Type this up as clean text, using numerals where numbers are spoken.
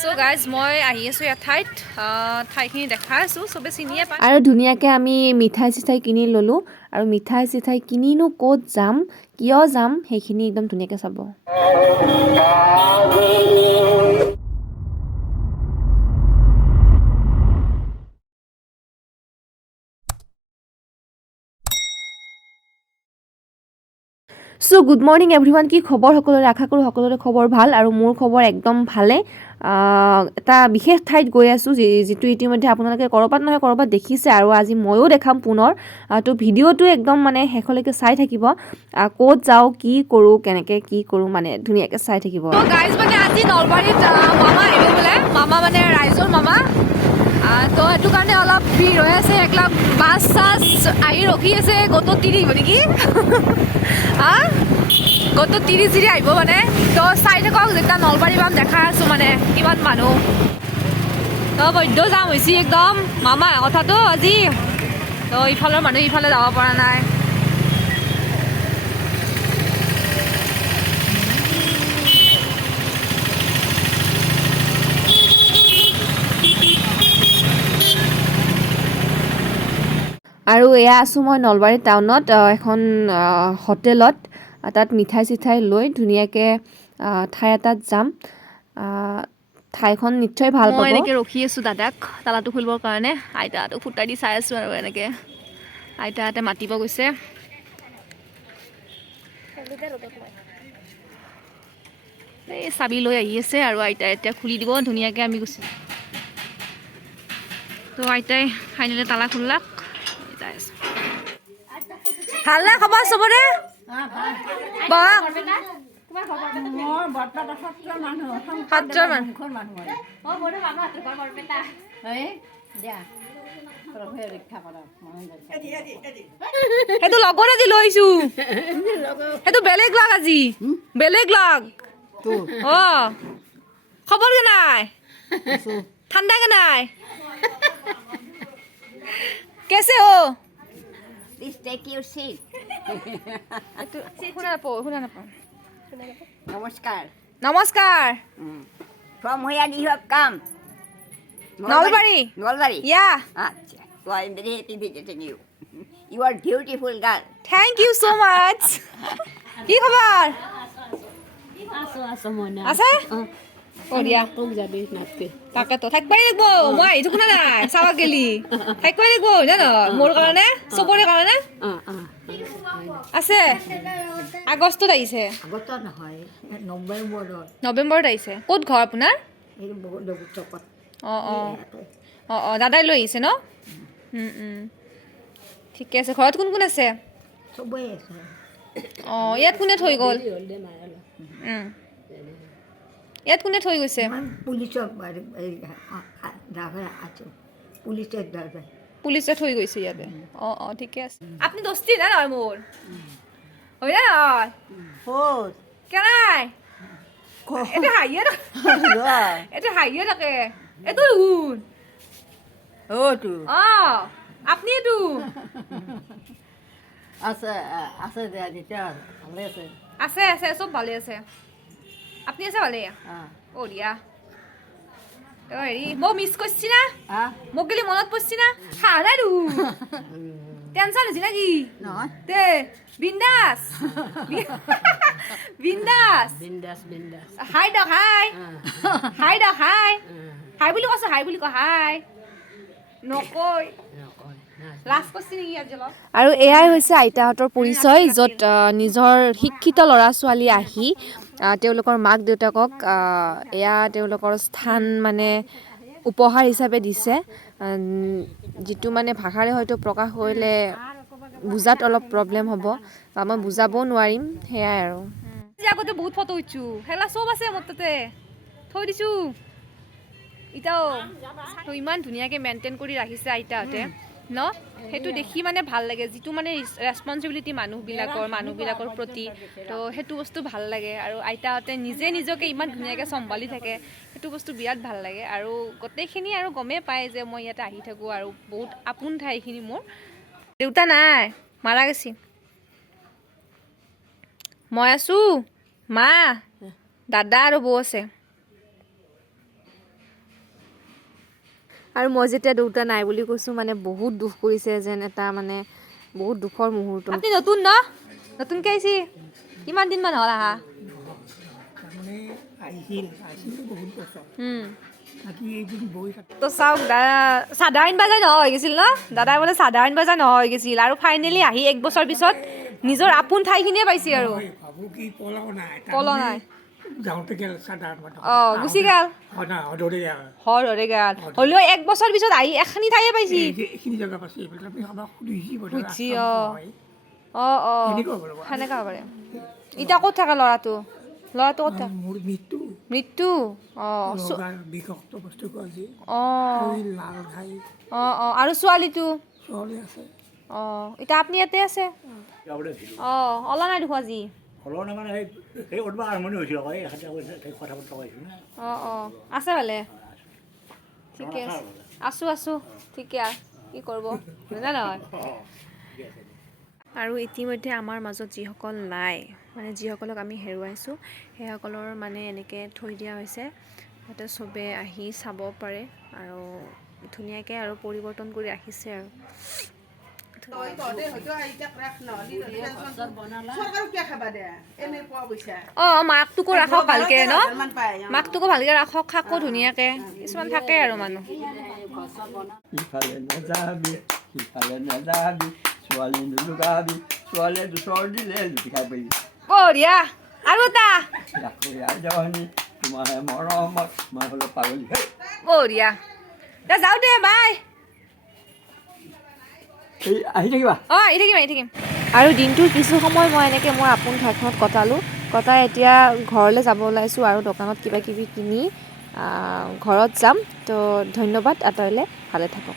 So guys মই আহি আছো ইয়াত ঠাইখিনি দেখা আছো সবে চিনিয়ে পায় আৰু ধুনীয়াকৈ আমি মিঠাই চিঠাই কিনি ল'লোঁ আৰু মিঠাই চিঠাই কিনিনো ক'ত যাম কিয় যাম সেইখিনি একদম ধুনীয়াকৈ চাব সো গুড মৰ্নিং এভৰিৱান কি খবৰ সকলোৰে আশা কৰোঁ সকলোৰে খবৰ ভাল আৰু মোৰ খবৰ একদম ভালে এটা বিশেষ ঠাইত গৈ আছোঁ যিটো ইতিমধ্যে আপোনালোকে ক'ৰবাত নহয় ক'ৰবাত দেখিছে আৰু আজি ময়ো দেখাম পুনৰ তো ভিডিঅ'টো একদম মানে শেষলৈকে চাই থাকিব ক'ত যাওঁ কি কৰোঁ কেনেকৈ কি কৰোঁ মানে ধুনীয়াকৈ চাই থাকিব গাইজ মানে আজি নলবাৰীত মামা আহিব বোলে মামা মানে ৰাইজৰ মামা তো সেইটো কাৰণে অলপ ভিৰ হৈ আছে একলা বাছ চাছ আহি ৰখি আছে গ'ত তিৰি আহিব নেকি গ'ত তিৰি চিৰি আহিব মানে তো চাই থাকক যেতিয়া নলবাৰী পাম দেখা আছোঁ মানে কিমান মানুহ তো বৈদ্য যাম হৈছে একদম মামা কথাটো আজি তো ইফালৰ মানুহ ইফালে যাব পৰা নাই আৰু এয়া আছোঁ মই নলবাৰী টাউনত এখন হোটেলত তাত মিঠাই চিঠাই লৈ ধুনীয়াকৈ ঠাই এটাত যাম ঠাইখন নিশ্চয় ভাল পাব মই এনেকৈ ৰখি আছোঁ দাদাক তালাটো খুলিবৰ কাৰণে আইতাহঁতক ফুটা দি চাই আছোঁ আৰু এনেকৈ আইতাহঁতে মাতিব গৈছে এই চাবি লৈ আহি আছে আৰু আইতাই এতিয়া খুলি দিব ধুনীয়াকৈ আমি গুচি তো আইতাই ফাইনেলি তালা খুলিলাক ভাল নে খবৰ চবৰে সেইটো লগৰ আজি লৈছো সেইটো বেলেগ লগ আজি বেলেগ লগ খবৰ কে নাই ঠাণ্ডা কে নাই কেছে হো Please take your seat. Namaskar. নমস্কাৰ From where you have come? Nalbari Nolbari. ইয়া Achha. So I am very happy visiting you. You are beautiful girl. Thank you so' much কি খবৰ আছে বঢ়িয়া তাকেতো থাকিবই লাগিব মই আহি থাকো না নাই চাব গেলি থাকিবই লাগিব হয় ন মোৰ কাৰণে চবৰে কাৰণে আছে আগষ্টত আহিছে নৱেম্বৰত আহিছে ক'ত ঘৰ আপোনাৰ অঁ দাদাই লৈ আহিছে ন ঠিকে আছে ঘৰত কোন কোন আছে অঁ ইয়াত কোনে থৈ গ'ল ইয়াত কোনে থৈ গৈছে পুলিচে থৈ গৈছে ইয়াতে অঁ ঠিকে আছে আপুনি দস্তি না নহয় মোৰ হয় না নহয় কেনাই এইটো হাঁহিয়ে থাকে এইটো দেখোন অঁ আপুনি এইটো আছে আছে চব ভালে আছে আপনি আছে ভালে ও দিয়া তো হেৰি মই মিছ কৰিছি না মোক গেলি মনত পৰিছি না হাৰাই দু টেনচন হৈছে নাকি দে বিন্দাস বিন্দাস হাই দক হাই হাই দক হাই হাই বুলি কৈছো হাই বুলি কয় হাই নকয় লাজ কৰিছি নেকি আজি অলপ আৰু এয়াই হৈছে আইতাহঁতৰ পৰিচয় য'ত নিজৰ শিক্ষিত ল'ৰা ছোৱালী আহি তেওঁলোকৰ মাক দেউতাকক এয়া তেওঁলোকৰ স্থান মানে উপহাৰ হিচাপে দিছে যিটো মানে ভাষাৰে হয়তো প্ৰকাশ কৰিলে বুজাত অলপ প্ৰব্লেম হ'ব বা মই বুজাবও নোৱাৰিম সেয়াই আৰু আগতে বহুত ফটো উঠছো হেলা চব আছে মোৰ তাতে থৈ দিছোঁ ইটাও তো ইমান ধুনীয়াকৈ মেইনটেইন কৰি ৰাখিছে আইতাহঁতে ন সেইটো দেখি মানে ভাল লাগে যিটো মানে ৰেছপনচিবিলিটি মানুহবিলাকৰ প্ৰতি তো সেইটো বস্তু ভাল লাগে আৰু আইতাহঁতে নিজে নিজকে ইমান ধুনীয়াকৈ চম্ভালি থাকে সেইটো বস্তু বিৰাট ভাল লাগে আৰু গোটেইখিনি আৰু গমেই পায় যে মই ইয়াতে আহি থাকোঁ আৰু বহুত আপোন ঠাইখিনি মোৰ দেউতা নাই মাৰা গৈছি মই আছোঁ মা দাদা আৰু বৌ আছে আৰু মই যেতিয়া দেউতা নাই বুলি কৈছোঁ মানে বহুত দুখ কৰিছে যেন এটা মানে বহুত দুখৰ মুহূৰ্ত আপুনি নতুন ন নতুনকৈ আহিছি কিমান দিনমান হ'ল আহা তাৰমানে আহিছিল বহুত বছৰ থাকি এইদিন বহি থাকি তো চাওক সাধাৰণ বাজাৰ নহয় হৈ গৈছিল ন দাদাই বোলে সাধাৰণ বাজাৰ নহয় হৈ গৈছিল আৰু ফাইনেলি আহি 1 বছৰ পিছত নিজৰ আপোন ঠাইখিনিয়ে পাইছে আৰু ভাবোঁ কি পলাও নাই পলোৱা নাই যাওঁতে গেল চাদাৰ গুচি গেল অদৰে হৰে গেল হ'লেও 1 বছৰ পিছত আহি এখিনি ঠাইয়ে পাইছি এইখিনি জেগা পাইছে এইবিলাক আমি কাৰোবাক সুধিছি সুধছি, এনেকুৱা বাৰু সেনেকা হ'ব পাৰে এতিয়া ক'ত থাকে ল'ৰাটো ক'ত থাকে মোৰ মৃত্যু লগাৰ বিষাক্ত বস্তু আজি লাল খাই আৰু ছোৱালীটো ছোৱালী আছে এতিয়া আপুনি ইয়াতে আছে ওলা নাই দেখোন আজি হলনে মানে সেই ওলবা আৰম্ভণি হৈছিল আকৌ এই কথা বতৰা কৈছোঁ না আছে ভালে ঠিকে আছে আছোঁ ঠিকে আছে কি কৰিব না নহয় আৰু ইতিমধ্যে আমাৰ মাজত যিসকল নাই মানে যিসকলক আমি হেৰুৱাইছোঁ সেইসকলৰ মানে এনেকৈ থৈ দিয়া হৈছে যাতে চবে আহি চাব পাৰে আৰু ধুনীয়াকৈ আৰু পৰিৱৰ্তন কৰি ৰাখিছে আৰু মাকটোকো ৰাখক ভালকে ন মাকটোকো ভালকে ৰাখক খাকো ধুনীয়াকে কিছুমান থাকে আৰু মানুহ ইফালে নাযাবি ছোৱালী নুলুকাবি ছোৱালীয়ে দুচৰ দিলে লুটি খাই পাৰিবি বঢ়িয়া আৰু এটা জহনী তোমাৰে মৰমত মই হ'লো পাগলী বঢ়িয়া যাওঁ দে বাই এই আহি থাকিবা আহি থাকিম আৰু দিনটোৰ কিছু সময় মই এনেকৈ মোৰ আপোন ঠাইখনত কটাই এতিয়া ঘৰলৈ যাব ওলাইছোঁ আৰু দোকানত কিবা কিবি কিনি ঘৰত যাম তো ধন্যবাদ আঁতৰিলে ভালে থাকক